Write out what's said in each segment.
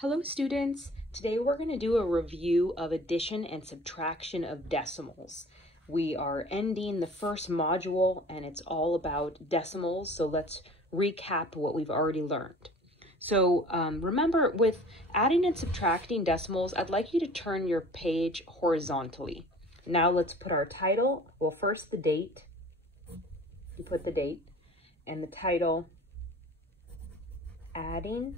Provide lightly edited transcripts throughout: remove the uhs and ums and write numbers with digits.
Hello students! Today we're going to do a review of addition and subtraction of decimals. We are ending the first module and it's all about decimals, so let's recap what we've already learned. So remember, with adding and subtracting decimals, I'd like you to turn your page horizontally. Now let's put our title, well first the date, you put the date, and the title, adding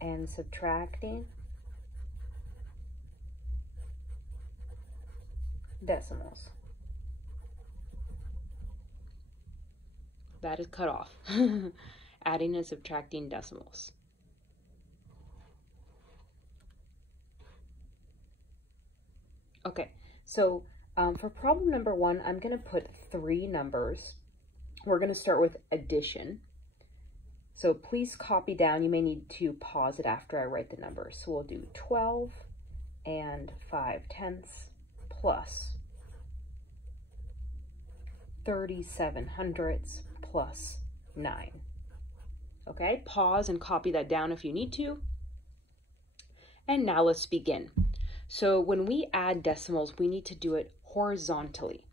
and subtracting decimals. That is cut off. Adding and subtracting decimals. Okay, so for problem number 1, I'm going to put 3 numbers. We're going to start with addition. So please copy down. You may need to pause it after I write the numbers. So we'll do 12 and 5/10 plus 37/100 plus 9. Okay, pause and copy that down if you need to. And now let's begin. So when we add decimals, we need to do it horizontally.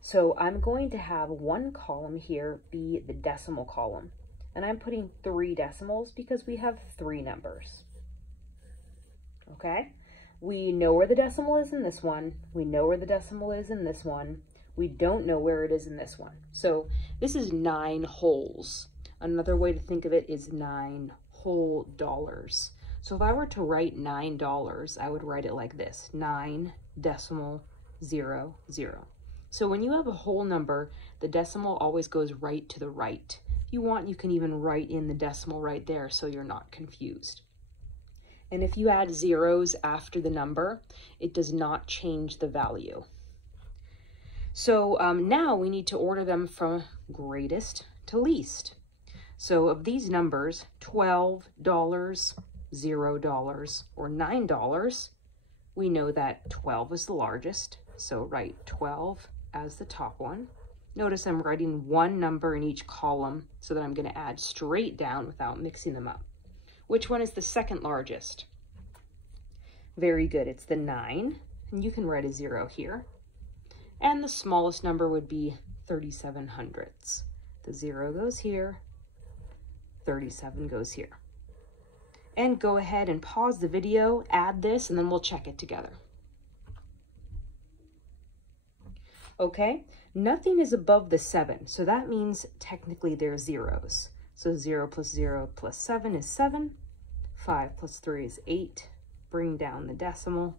So I'm going to have one column here be the decimal column. And I'm putting 3 decimals because we have 3 numbers. Okay? We know where the decimal is in this one. We know where the decimal is in this one. We don't know where it is in this one. So this is 9 wholes. Another way to think of it is 9 whole dollars. So if I were to write $9, I would write it like this, 9.00. So when you have a whole number, the decimal always goes right to the right. If you want, you can even write in the decimal right there so you're not confused. And if you add zeros after the number, it does not change the value. So now we need to order them from greatest to least. So of these numbers, $12, $0, or $9, we know that 12 is the largest. So write 12 as the top one. Notice I'm writing one number in each column so that I'm going to add straight down without mixing them up. Which one is the second largest? Very good, it's the 9, and you can write a 0 here. And the smallest number would be 37/100. The 0 goes here, 37 goes here. And go ahead and pause the video, add this, and then we'll check it together. Okay, nothing is above the 7, so that means technically they're zeros. So 0 plus 0 plus 7 is 7, 5 plus 3 is 8, bring down the decimal,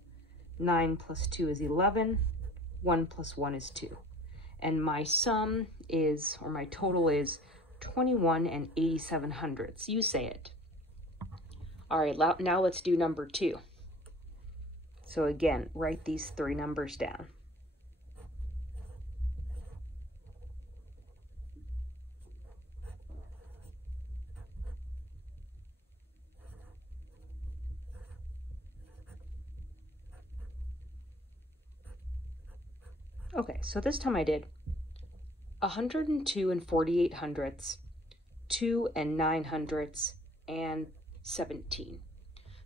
9 plus 2 is 11, 1 plus 1 is 2. And my sum is, or my total is 21 and 87/100. You say it. All right, now let's do number 2. So again, write these 3 numbers down. Okay, so this time I did 102 and 48/100, 2 and 9/100, and 17.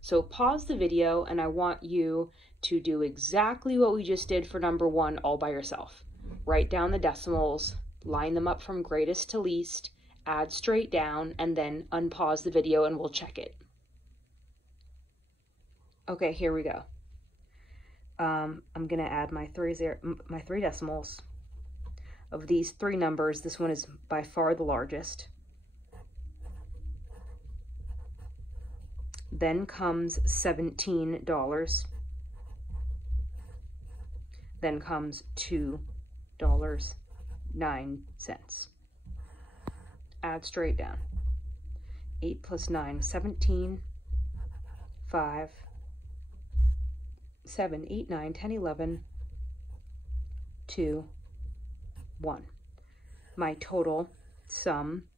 So pause the video and I want you to do exactly what we just did for number 1 all by yourself. Write down the decimals, line them up from greatest to least, add straight down, and then unpause the video and we'll check it. Okay, here we go. I'm going to add my 3 decimals. Of these 3 numbers, this one is by far the largest. Then comes $17. Then comes $2.09. Add straight down. 8 plus 9, 17, 5, 7, 8, 9, 10, 11, 2, 1. My total sum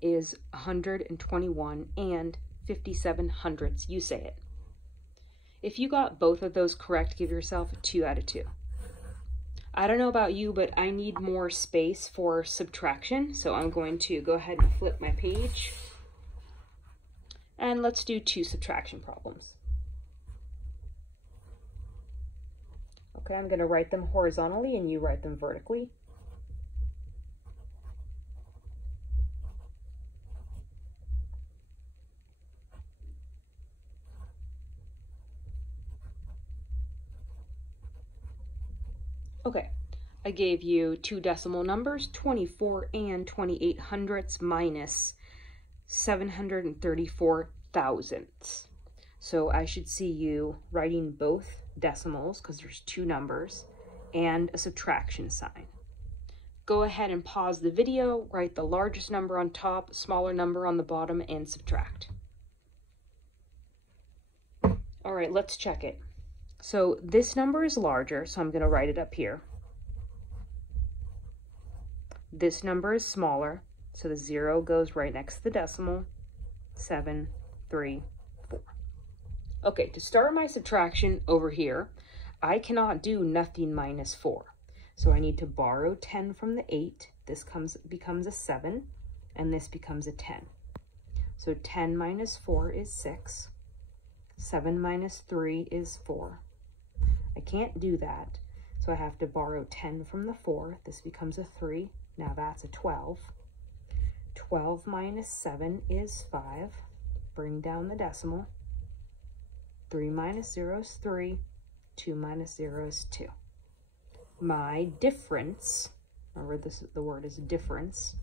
is 121 and 57/100. You say it. If you got both of those correct, give yourself a 2 out of 2. I don't know about you, but I need more space for subtraction, so I'm going to go ahead and flip my page. And let's do 2 subtraction problems. Okay, I'm going to write them horizontally and you write them vertically. Okay, I gave you 2 decimal numbers, 24 and 28 hundredths minus 734 thousandths. So I should see you writing both decimals because there's 2 numbers and a subtraction sign. Go ahead and pause the video, write the largest number on top, smaller number on the bottom, and subtract. All right, let's check it. So this number is larger, so I'm going to write it up here. This number is smaller, so the 0 goes right next to the decimal. 7, 3, 4. Okay, to start my subtraction over here, I cannot do nothing minus 4. So I need to borrow 10 from the 8. This becomes a 7, and this becomes a 10. So 10 minus 4 is 6. 7 minus 3 is 4. I can't do that, so I have to borrow 10 from the 4. This becomes a 3. Now that's a 12. 12 minus 7 is 5. Bring down the decimal. 3 minus 0 is 3. 2 minus 0 is 2. My difference, remember this, the word is difference.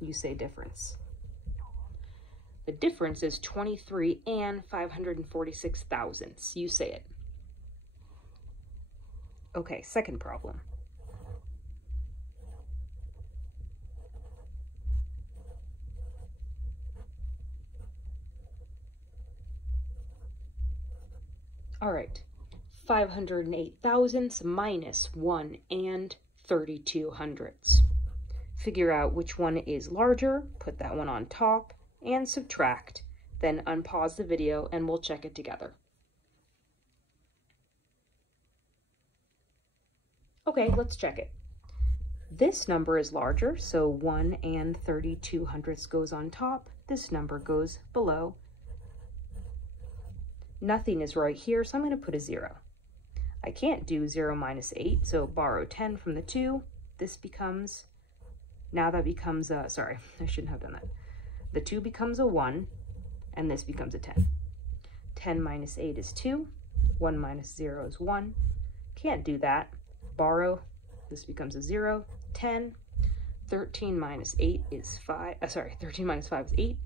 You say difference. The difference is 23 and 546 thousandths. You say it. Okay, second problem. All right, 508 thousandths minus 1 and 32 hundredths. Figure out which one is larger, put that one on top, and subtract. Then unpause the video and we'll check it together. Okay, let's check it. This number is larger, so 1 and 32 hundredths goes on top. This number goes below. Nothing is right here, so I'm going to put a 0. I can't do 0 minus 8, so borrow 10 from the 2. This becomes, now that becomes a, sorry, I shouldn't have done that. The 2 becomes a 1, and this becomes a 10. 10 minus 8 is 2. 1 minus 0 is 1. Can't do that. Borrow, this becomes a 0. 10. 13 minus 8 is 5. 13 minus 5 is 8.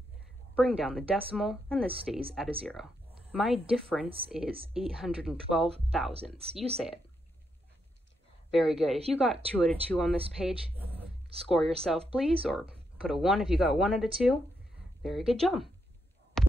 Bring down the decimal, and this stays at a 0. My difference is 812 thousandths. You say it. Very good. If you got 2 out of 2 on this page, score yourself, please, or put a 1 if you got 1 out of 2. Very good job.